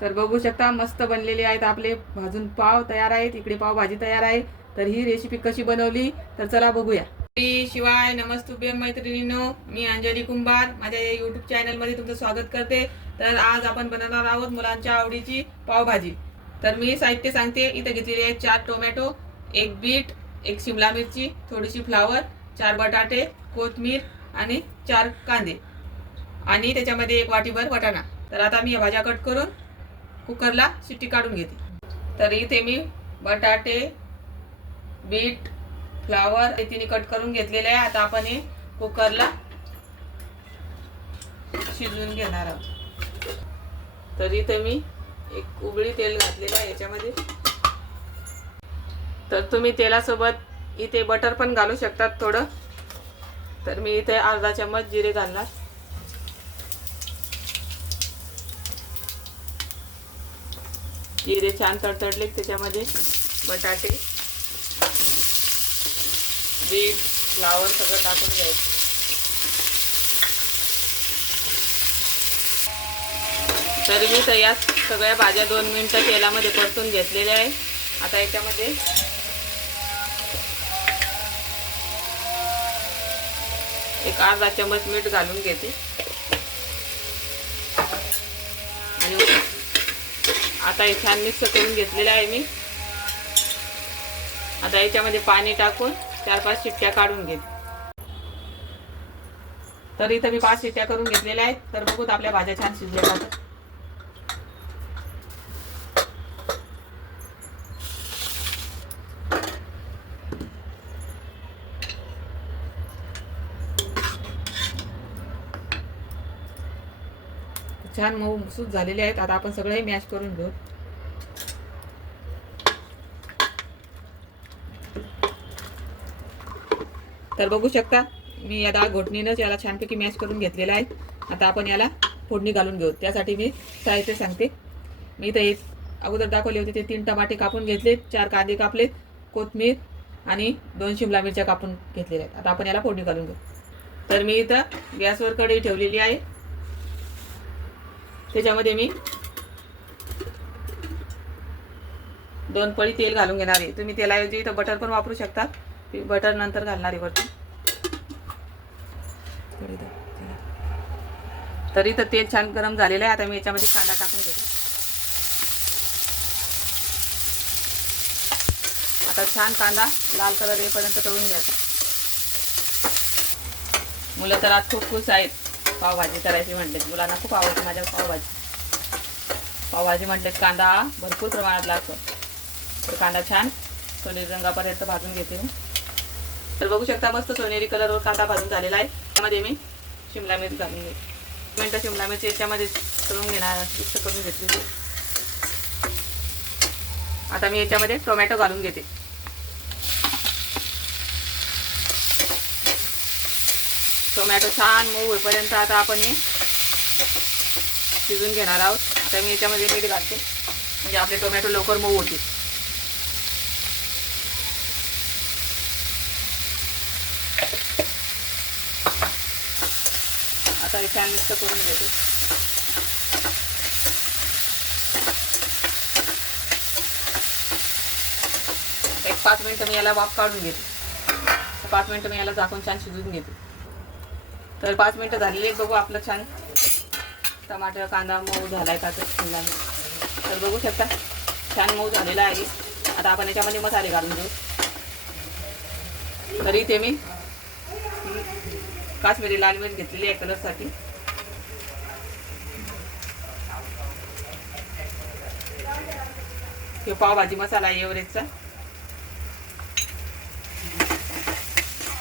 तर बघू शकता मस्त बनलेले आहेत आपले भाजून पाव तयार आहेत. इकडे पावभाजी तयार आहे. तर ही रेसिपी कशी बनवली तर चला बघूया. शिवाय नमस्तुभ्यम मैत्रिणींनो, मी अंजली कुंभार माझ्या यूट्यूब चॅनलमध्ये तुमचं स्वागत करते. तर आज आपण बनवणार आहोत मुलांच्या आवडीची पावभाजी. तर मी साहित्य सांगते. इथे घेतलेले आहेत 4 टोमॅटो, 1 बीट, 1 शिमला मिरची, थोडीशी फ्लावर, 4 बटाटे, कोथिंबीर आणि 4 कांदे आणि त्याच्यामध्ये 1 वाटीभर वाटाणा. तर आता मी या भाज्या कट करून कुकरला शिट्टी काढून घेते. तर इथे मी बटाटे, बीट, फ्लावर हे तिन्ही कट करून घेतलेले आहे. आता आपण हे कुकरला शिजवून घेणार आहोत. तर इथे मी 1 उबळी तेल घातलेलं आहे याच्यामध्ये. तर तुम्ही तेलासोबत इथे बटर पण घालू शकतात थोडं. तर मी इथे अर्धा चम्मच जिरे घालणार. जिरे छान तडतडले त्याच्यामध्ये बटाटे, बीट, फ्लावर सगळं टाकून घ्यायचं. तर मी तर या सगळ्या भाज्या 2 मिनिटं तेलामध्ये परतून घेतलेल्या आहे. आता याच्यामध्ये एक अर्धा चम्मच मीठ घालून घेते आणि आता हे छान मिक्स करून घेतलेलं आहे मी. आता याच्यामध्ये पाणी टाकून 4-5 शिट्ट्या काढून घेते. तर इथं मी 5 शिट्ट्या करून घेतलेल्या आहेत. तर बघूत आपल्या भाज्या छान शिजल्या जातात. छान मऊ सूत झालेले आहेत. आता आपण सगळे मॅश करून घेऊ. तर बघू शकता मी या डाळ घोटणीनंच याला छानपैकी मॅश करून घेतलेला आहे. आता आपण याला फोडणी घालून घेऊ. त्यासाठी मी साहित्य सांगते. मी इथे अगोदर दाखवले होते ते 3 टमाटे कापून घेतले, 4 कांदे कापले, कोथिंबीर आणि 2 शिमला मिरच्या कापून घेतलेल्या आहेत. आता आपण याला फोडणी घालून घेऊ. तर मी इथं गॅसवर कढई ठेवलेली आहे. त्याच्यामध्ये मी 2 पळी तेल घालून घेणार आहे. तुम्ही तेलाऐवजी इथं बटर पण वापरू शकता. बटर नंतर घालणार आहे वरती. तर इथं तेल छान गरम झालेलं आहे. आता मी याच्यामध्ये कांदा टाकून घेते. आता छान कांदा लाल कलर येईपर्यंत तळून घ्यायचा. मुलं तर आज खूप खुश आहेत पावभाजी करायची म्हणते. मुलांना खूप आवडते माझ्या पावभाजी म्हणते कांदा भरपूर प्रमाणात लागतो. तर कांदा छान सोनेरी रंगापर्यंत भाजून घेते. तर बघू शकता मस्त सोनेरी कलरवर कांदा भाजून झालेला आहे. त्यामध्ये मी शिमला मिरची घालून घेते. मिनटं शिमला मिरची याच्यामध्ये तळून घेणार, मिक्स करून घेतली. आता मी याच्यामध्ये टोमॅटो घालून घेते. टोमॅटो छान मऊ होईपर्यंत आता आपण हे शिजून घेणार आहोत. आता मी याच्यामध्ये मीठ घालते म्हणजे आपले टोमॅटो लवकर मऊ होतील. आता हे छान मिक्स करून घेते. एक 5 मिनिटं मी याला वाफ काढून घेते. 5 मिनिटं मी याला झाकून छान शिजवून घेते. तर 5 मिनिटं झालेली बघू आपलं छान टमाटर कांदा मऊ झालाय का तर बघू शकता छान मऊ झालेला आहे. आता आपण याच्यामध्ये मसाले घालून घेऊ. तर इथे मी काश्मीरी लाल मिर्च घेतलेली आहे कलरसाठी. हे पावभाजी मसाला आहे एव्हरेजचा.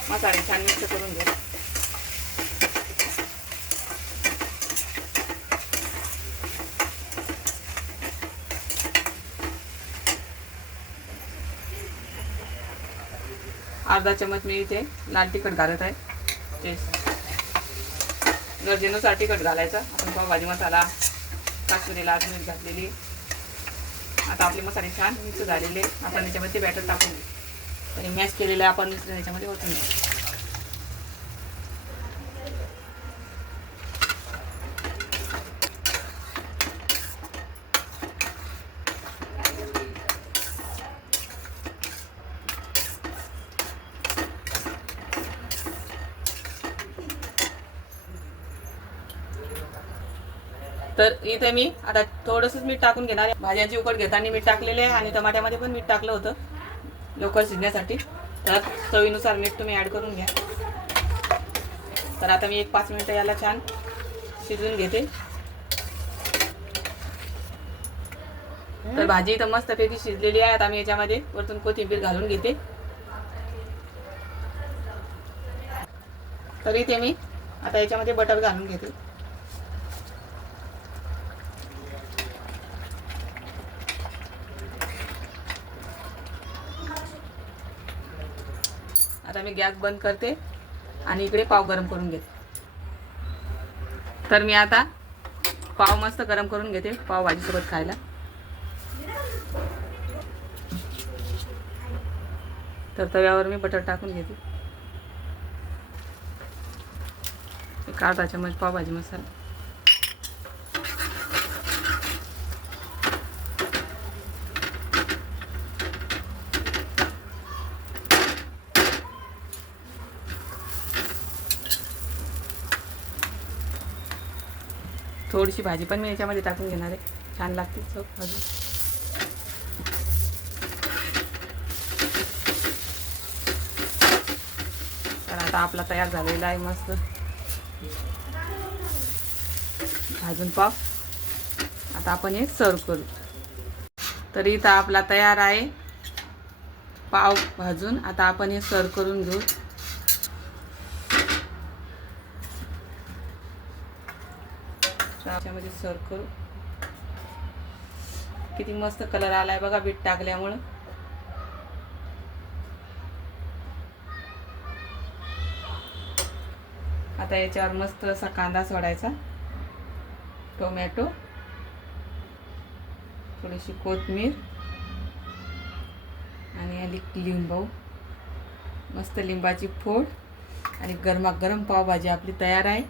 मसाले छान मिक्स करून घेऊ. अर्धा चम्मच मी इथे लाल तिखट घालत आहे. गरजेनुसार तिखट घालायचं. आपण पावभाजी मसाला काश्मीरी लाल मिर्च घातलेली. आता आपले मसाले छान मिक्स झालेले. आपण याच्यामध्ये बॅटर टाकून आणि मॅश केलेलं आपण याच्यामध्ये ओतून घेऊ. तर इथे मी आता थोडंसंच मीठ टाकून घेणार आहे. भाज्यांची उकड घेताना मीठ टाकलेले आहे आणि टमाट्यामध्ये पण मीठ टाकलं होतं लवकर शिजण्यासाठी. तर चवीनुसार मीठ तुम्ही ॲड करून घ्या. तर आता मी एक 5 मिनिटं याला छान शिजवून घेते. तर भाजी इथं मस्तपैकी शिजलेली आहे. आता मी याच्यामध्ये वरतून कोथिंबीर घालून घेते. तर इथे मी आता याच्यामध्ये बटर घालून घेते. आता मी गॅस बंद करते आणि इकडे पाव गरम करून घेते. तर मी आता पाव मस्त गरम करून घेते पाव भाजीसोबत खायला. तर तव्यावर मी बटर टाकून घेते. एक अर्धा चमच पावभाजी मसाला, थोडीशी भाजी पण मी याच्यामध्ये टाकून घेणार आहे. छान लागते चव भाजी. तर आता आपला तयार झालेला आहे मस्त भाजून पाव. आता आपण हे सर्व करू. तर इथं आपला तयार आहे पाव भाजून. आता आपण हे सर्व करून घेऊ. त्याच्यामध्ये सर्व करू. किती मस्त कलर आलाय बघा बीट टाकल्यामुळं. आता याच्यावर मस्त असा कांदा सोडायचा, टोमॅटो, थोडीशी कोथिंबीर आणि लिंबू, मस्त लिंबाची फोड आणि गरमागरम पावभाजी आपली तयार आहे.